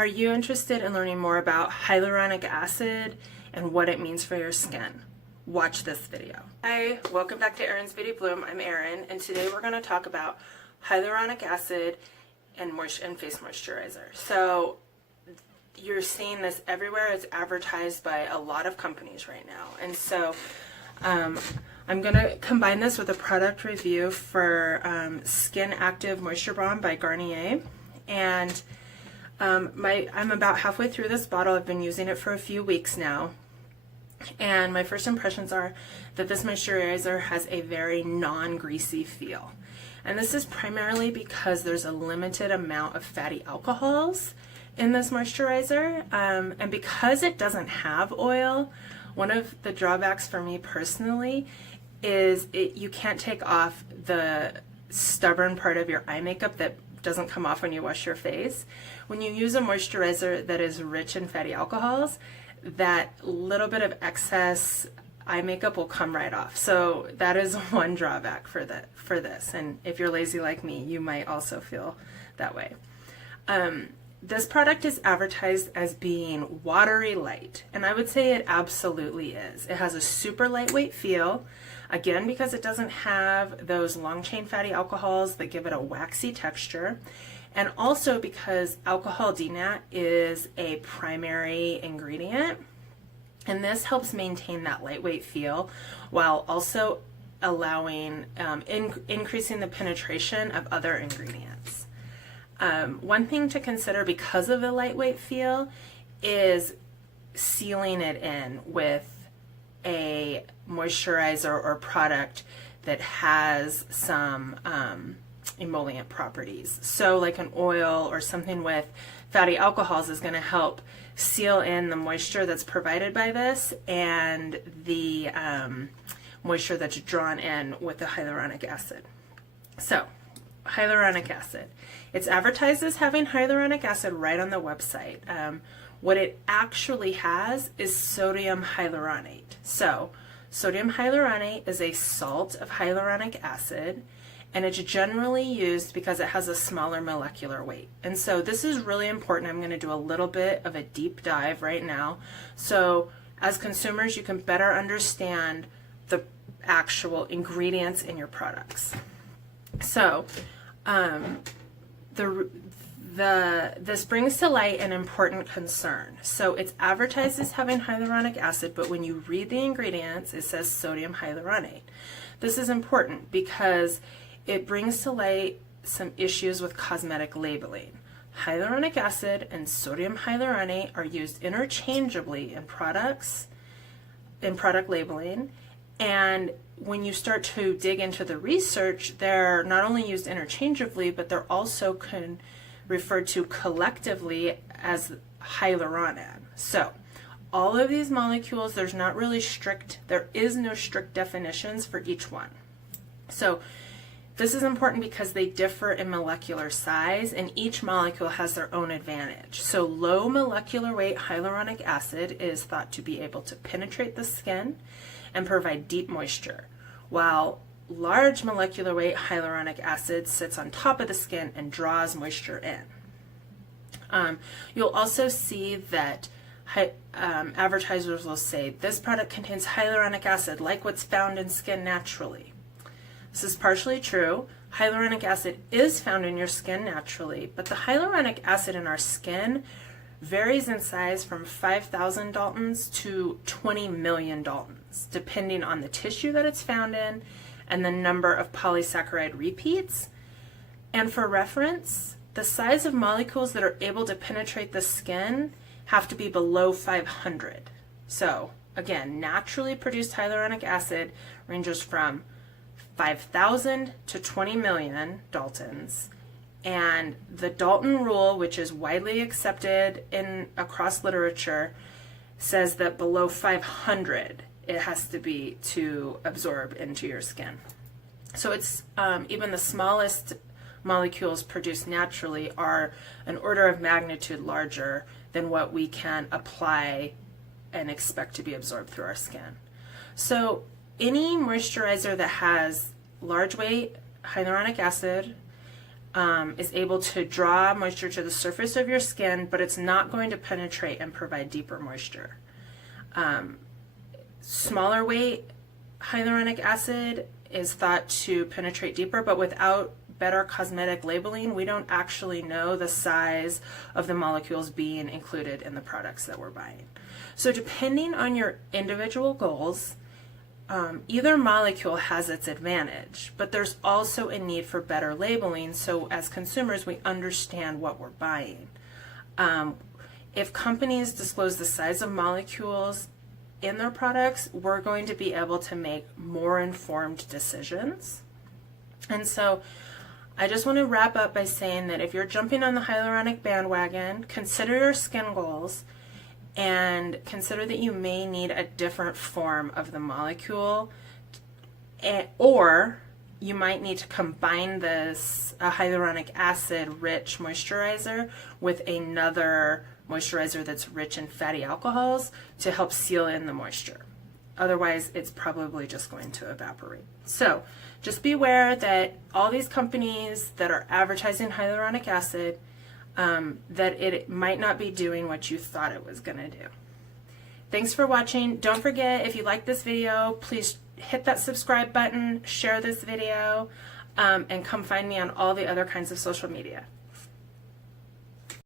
Are you interested in learning more about hyaluronic acid and what it means for your skin? Watch this video. Hi, welcome back to Erin's Beauty Bloom. I'm Erin, and today we're going to talk about hyaluronic acid and face moisturizer. So you're seeing this everywhere. It's advertised by a lot of companies right now. And so I'm going to combine this with a product review for Skin Active Moisture Balm by Garnier. And I'm about halfway through this bottle. I've been using it for a few weeks now. And my first impressions are that this moisturizer has a very non-greasy feel. And this is primarily because there's a limited amount of fatty alcohols in this moisturizer. And because it doesn't have oil, one of the drawbacks for me personally is you can't take off the stubborn part of your eye makeup that doesn't come off when you wash your face. When you use a moisturizer that is rich in fatty alcohols, that little bit of excess eye makeup will come right off. So that is one drawback for this. And if you're lazy like me, you might also feel that way. This product is advertised as being watery light, and I would say it absolutely is. It has a super lightweight feel, again, because it doesn't have those long chain fatty alcohols that give it a waxy texture, and also because alcohol denat is a primary ingredient, and this helps maintain that lightweight feel while also allowing increasing the penetration of other ingredients. One thing to consider because of the lightweight feel is sealing it in with a moisturizer or product that has some emollient properties. So like an oil or something with fatty alcohols is going to help seal in the moisture that's provided by this and the moisture that's drawn in with the hyaluronic acid. So hyaluronic acid. It's advertised as having hyaluronic acid right on the website. What it actually has is sodium hyaluronate. So sodium hyaluronate is a salt of hyaluronic acid, and it's generally used because it has a smaller molecular weight. And so this is really important. I'm going to do a little bit of a deep dive right now. So as consumers, you can better understand the actual ingredients in your products. So this brings to light an important concern. So it's advertised as having hyaluronic acid, but when you read the ingredients, it says sodium hyaluronate. This is important because it brings to light some issues with cosmetic labeling. Hyaluronic acid and sodium hyaluronate are used interchangeably in products, in product labeling, and when you start to dig into the research, they're not only used interchangeably, but they're also referred to collectively as hyaluronan. So all of these molecules, there is no strict definitions for each one. So this is important because they differ in molecular size, and each molecule has their own advantage. So low molecular weight hyaluronic acid is thought to be able to penetrate the skin and provide deep moisture, while large molecular weight hyaluronic acid sits on top of the skin and draws moisture in. You'll also see that advertisers will say this product contains hyaluronic acid like what's found in skin naturally. This is partially true. Hyaluronic acid is found in your skin naturally, but the hyaluronic acid in our skin varies in size from 5,000 Daltons to 20 million Daltons, depending on the tissue that it's found in and the number of polysaccharide repeats. And for reference, the size of molecules that are able to penetrate the skin have to be below 500. So again, naturally produced hyaluronic acid ranges from 5,000 to 20 million Daltons. And the Dalton rule, which is widely accepted across literature, says that below 500 it has to be to absorb into your skin. So it's even the smallest molecules produced naturally are an order of magnitude larger than what we can apply and expect to be absorbed through our skin. So any moisturizer that has large weight hyaluronic acid is able to draw moisture to the surface of your skin, but it's not going to penetrate and provide deeper moisture. Smaller weight hyaluronic acid is thought to penetrate deeper, but without better cosmetic labeling, we don't actually know the size of the molecules being included in the products that we're buying. So depending on your individual goals, either molecule has its advantage, but there's also a need for better labeling so as consumers we understand what we're buying. If companies disclose the size of molecules in their products, we're going to be able to make more informed decisions. And so I just want to wrap up by saying that if you're jumping on the hyaluronic bandwagon, consider your skin goals and consider that you may need a different form of the molecule, or you might need to combine this hyaluronic acid rich moisturizer with another moisturizer that's rich in fatty alcohols to help seal in the moisture. Otherwise, it's probably just going to evaporate. So just be aware that all these companies that are advertising hyaluronic acid, that it might not be doing what you thought it was going to do. Thanks for watching. Don't forget, if you like this video, please hit that subscribe button, share this video, and come find me on all the other kinds of social media.